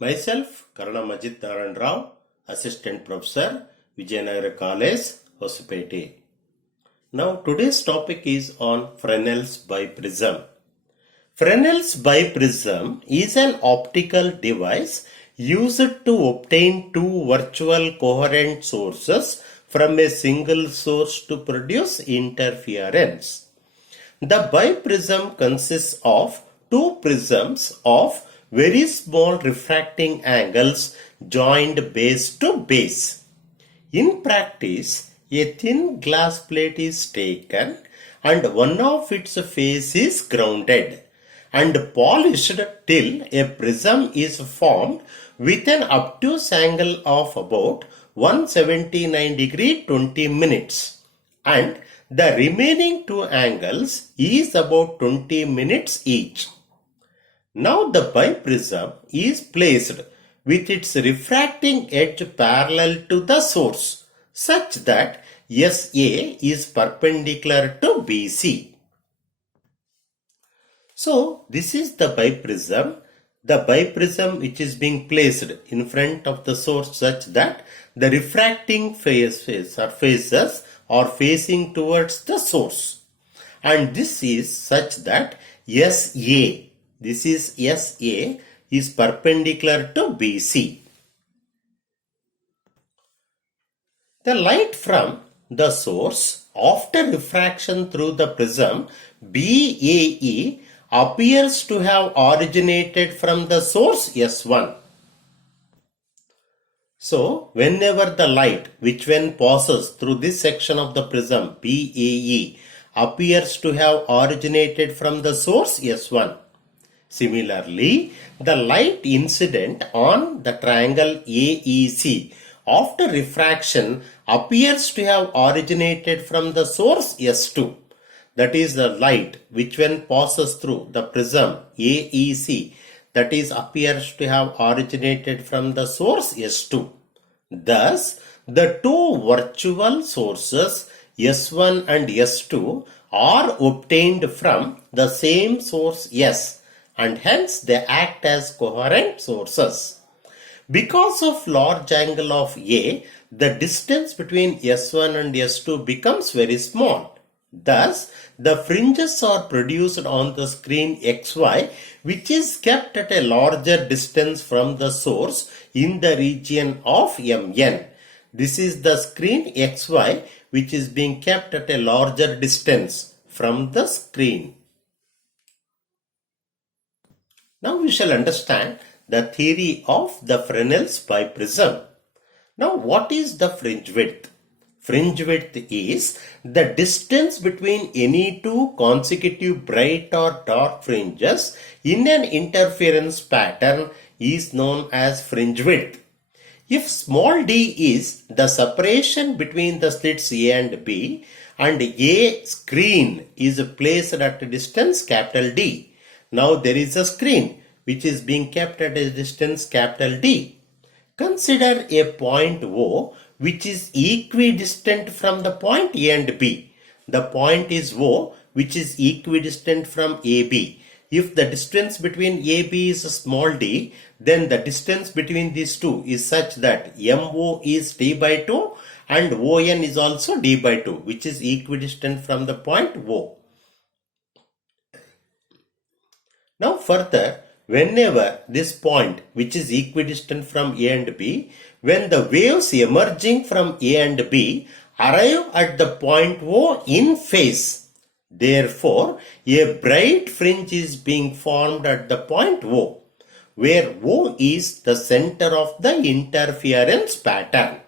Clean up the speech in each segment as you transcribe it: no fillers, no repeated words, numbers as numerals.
Myself, Karanam AJITH, Assistant Professor, Vijayanagara College, Hosapete. Now today's topic is on Fresnel's Biprism. Fresnel's Biprism is an optical device used to obtain two virtual coherent sources from a single source to produce interference. The biprism consists of two prisms of very small refracting angles joined base to base. In practice, a thin glass plate is taken and one of its face is grounded and polished till a prism is formed with an obtuse angle of about 179 degree 20 minutes, and the remaining two angles is about 20 minutes each. Now the biprism is placed with its refracting edge parallel to the source such that SA is perpendicular to BC. So this is the biprism. The biprism which is being placed in front of the source such that the refracting faces are facing towards the source, and this is such that SA is perpendicular to BC. The light from the source after refraction through the prism BAE appears to have originated from the source S1. So, whenever the light which when passes through this section of the prism BAE appears to have originated from the source S1. Similarly, the light incident on the triangle AEC after refraction appears to have originated from the source S2. That is the light which when passes through the prism AEC, that is appears to have originated from the source S2. Thus, the two virtual sources S1 and S2 are obtained from the same source S, and hence they act as coherent sources. Because of large angle of A, the distance between S1 and S2 becomes very small. Thus, the fringes are produced on the screen XY, which is kept at a larger distance from the source in the region of MN. This is the screen XY, which is being kept at a larger distance from the screen. Now we shall understand the theory of the Fresnel's biprism. Now what is the fringe width? Fringe width is the distance between any two consecutive bright or dark fringes in an interference pattern is known as fringe width. If small d is the separation between the slits A and B, and a screen is placed at a distance capital D. Now there is a screen which is being kept at a distance capital D. Consider a point O which is equidistant from the point A and B. The point is O which is equidistant from AB. If the distance between AB is small d, then the distance between these two is such that MO is d by 2 and ON is also d by 2, which is equidistant from the point O. Now further, whenever this point which is equidistant from A and B, when the waves emerging from A and B arrive at the point O in phase, therefore a bright fringe is being formed at the point O, where O is the center of the interference pattern.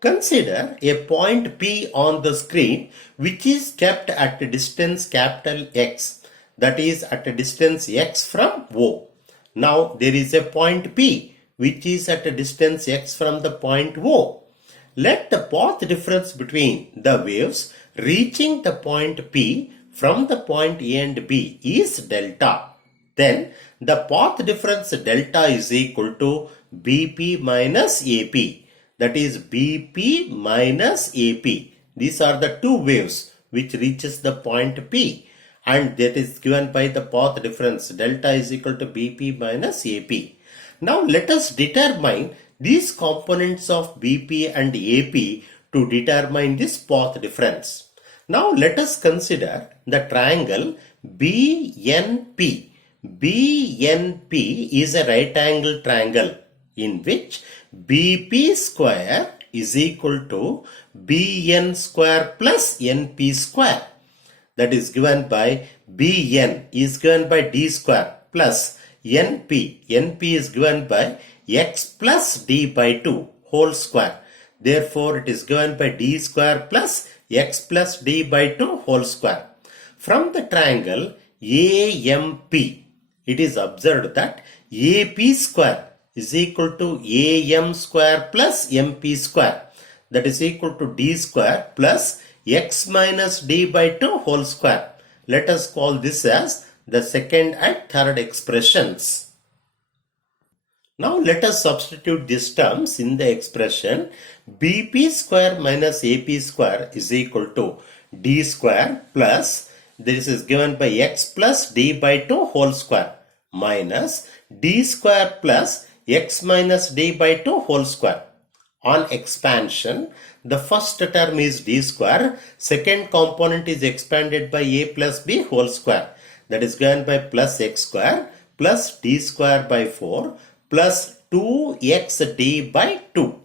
Consider a point P on the screen which is kept at a distance capital X, that is at a distance X from O. Now there is a point P which is at a distance X from the point O. Let the path difference between the waves reaching the point P from the point A and B is delta. Then the path difference delta is equal to BP minus AP. That is BP minus AP. These are the two waves which reaches the point P, and that is given by the path difference. Delta is equal to BP minus AP. Now let us determine these components of BP and AP to determine this path difference. Now let us consider the triangle BNP. BNP is a right angle triangle in which BP square is equal to BN square plus NP square. That is given by BN is given by D square plus NP. NP is given by X plus D by 2 whole square. Therefore, it is given by D square plus X plus D by 2 whole square. From the triangle AMP, it is observed that AP square is equal to AM square plus MP square. That is equal to D square plus X minus D by 2 whole square. Let us call this as the second and third expressions. Now let us substitute these terms in the expression BP square minus AP square is equal to D square plus, this is given by X plus D by 2 whole square minus D square plus X minus D by 2 whole square. On expansion, the first term is D square, second component is expanded by A plus B whole square. That is given by plus X square plus D square by 4 plus 2xd by 2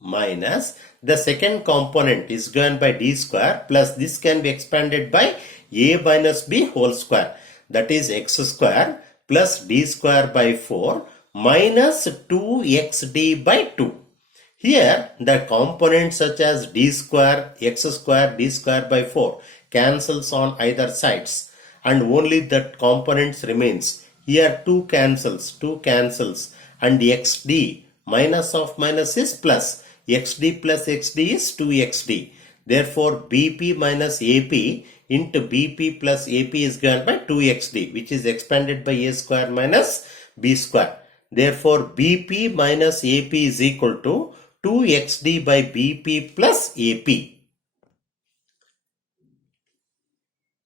minus the second component is given by D square plus this can be expanded by A minus B whole square. That is X square plus D square by 4 minus 2xd by 2. Here the components such as D square, X square, D square by 4 cancels on either sides and only that components remains. Here 2 cancels and xd minus of minus is plus. xd plus xd is 2xd. Therefore BP minus AP into BP plus AP is given by 2xd, which is expanded by A square minus B square. Therefore BP minus AP is equal to 2xd by BP plus AP.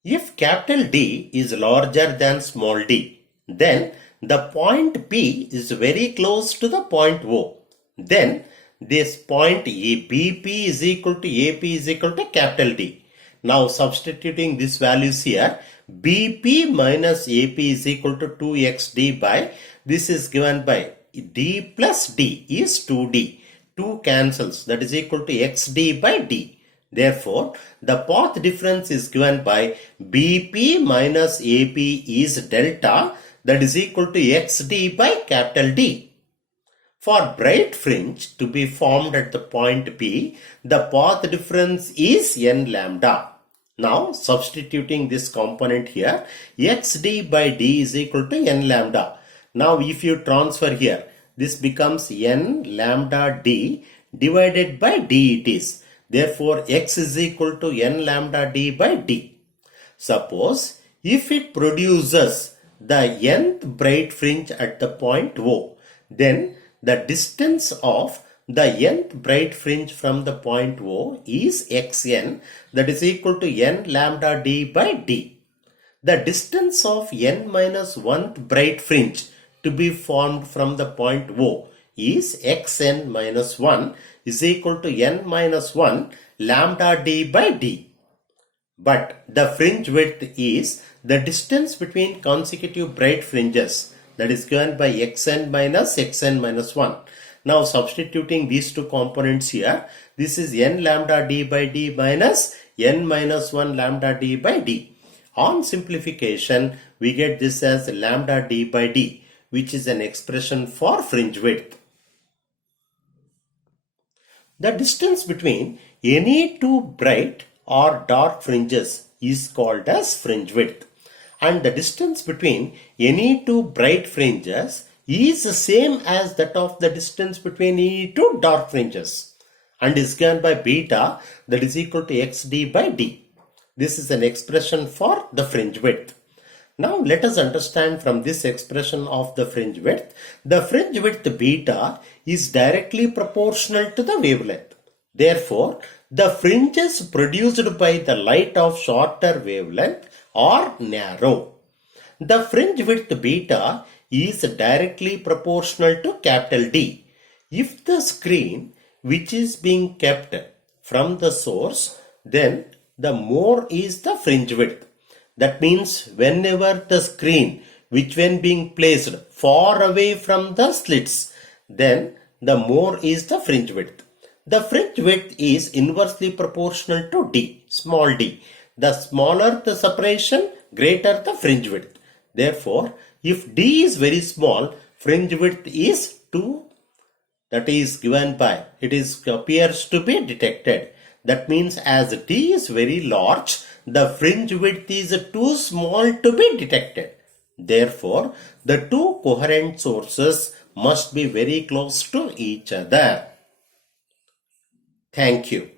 If capital D is larger than small d, then the point P is very close to the point O. Then this point BP is equal to AP is equal to capital D. Now substituting these values here, BP minus AP is equal to 2xd by, this is given by D plus D is 2d. 2 cancels, that is equal to xd by d. Therefore, the path difference is given by BP minus AP is delta, that is equal to xd by capital D. For bright fringe to be formed at the point P, the path difference is n lambda. Now substituting this component here, xd by d is equal to n lambda. Now if you transfer here, this becomes n lambda d divided by d it is. Therefore x is equal to n lambda d by d. Suppose if it produces the nth bright fringe at the point O, then the distance of the nth bright fringe from the point O is xn, that is equal to n lambda d by d. The distance of n minus 1th bright fringe to be formed from the point O is xn minus 1 is equal to n minus 1 lambda d by d. But the fringe width is the distance between consecutive bright fringes, that is given by xn minus 1. Now substituting these two components here, this is n lambda d by d minus n minus 1 lambda d by d. On simplification, we get this as lambda d by d, which is an expression for fringe width. The distance between any two bright or dark fringes is called as fringe width, and the distance between any two bright fringes is the same as that of the distance between any two dark fringes and is given by beta, that is equal to xd by d. This is an expression for the fringe width. Now let us understand from this expression of the fringe width. The fringe width beta is directly proportional to the wavelength. Therefore, the fringes produced by the light of shorter wavelength are narrow. The fringe width beta is directly proportional to capital D. If the screen which is being kept from the source, then the more is the fringe width. That means whenever the screen which when being placed far away from the slits, then the more is the fringe width. The fringe width is inversely proportional to D, small d. The smaller the separation, greater the fringe width. Therefore, if D is very small, fringe width is 2. That is given by, it appears to be detected. That means as D is very large, the fringe width is too small to be detected. Therefore, the two coherent sources must be very close to each other. Thank you.